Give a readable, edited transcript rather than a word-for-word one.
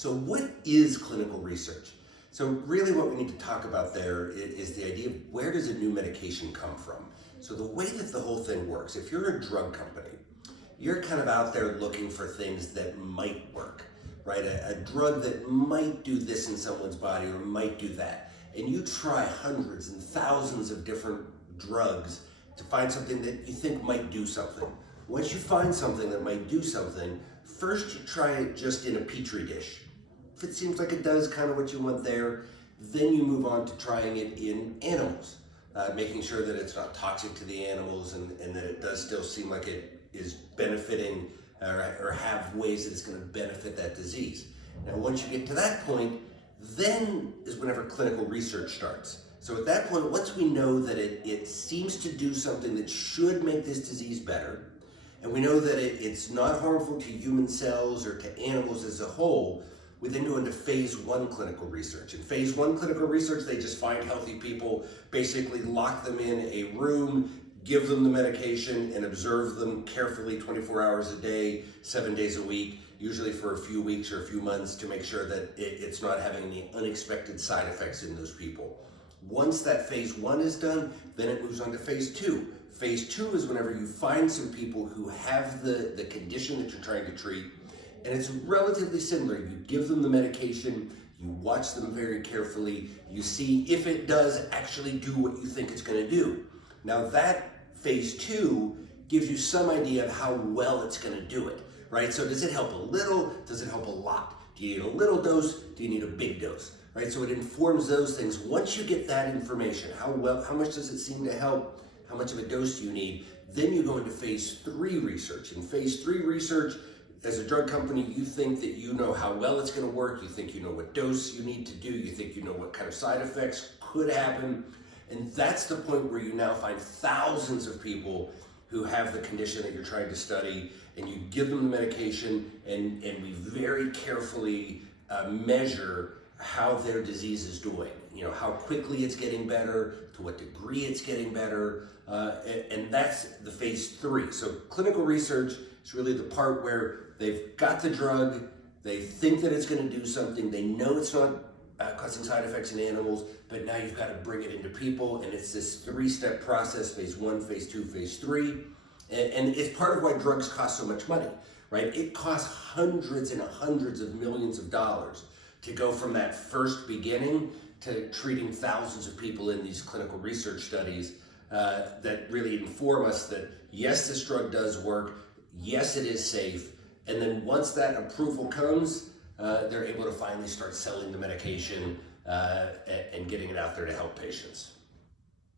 So what is clinical research? So really what we need to talk about there is the idea of where does a new medication come from? So the way that the whole thing works, if you're a drug company, you're kind of out there looking for things that might work, right? A drug that might do this in someone's body or might do that. And you try hundreds and thousands of different drugs to find something that you think might do something. Once you find something that might do something, first you try it just in a petri dish. If it seems like it does kind of what you want there, then you move on to trying it in animals, making sure that it's not toxic to the animals and that it does still seem like it is benefiting or have ways that it's going to benefit that disease. Now, once you get to that point, then is whenever clinical research starts. So at that point, once we know that it seems to do something that should make this disease better, and we know that it's not harmful to human cells or to animals as a whole, we then go into phase 1 clinical research. In phase 1 clinical research, they just find healthy people, basically lock them in a room, give them the medication, and observe them carefully 24 hours a day, 7 days a week, usually for a few weeks or a few months to make sure that it's not having any unexpected side effects in those people. Once that phase 1 is done, then it moves on to phase 2. Phase 2 is whenever you find some people who have the condition that you're trying to treat, and it's relatively similar. You give them the medication, you watch them very carefully, you see if it does actually do what you think it's going to do. Now that phase 2 gives you some idea of how well it's going to do it, right? So does it help a little? Does it help a lot? Do you need a little dose? Do you need a big dose? Right? So it informs those things. Once you get that information, how much does it seem to help? How much of a dose do you need? Then you go into phase 3 research. In phase 3 research, as a drug company, you think that you know how well it's going to work. You think you know what dose you need to do. You think you know what kind of side effects could happen. And that's the point where you now find thousands of people who have the condition that you're trying to study, and you give them the medication, and we very carefully measure how their disease is doing. You know, how quickly it's getting better, to what degree it's getting better, and that's the phase 3. So clinical research is really the part where they've got the drug, they think that it's going to do something, they know it's not causing side effects in animals, but now you've got to bring it into people, and it's this 3-step process: phase 1, phase 2, phase 3, and it's part of why drugs cost so much money, right? It costs hundreds and hundreds of millions of dollars to go from that first beginning to treating thousands of people in these clinical research studies that really inform us that yes, this drug does work, yes, it is safe, and then once that approval comes, they're able to finally start selling the medication and getting it out there to help patients.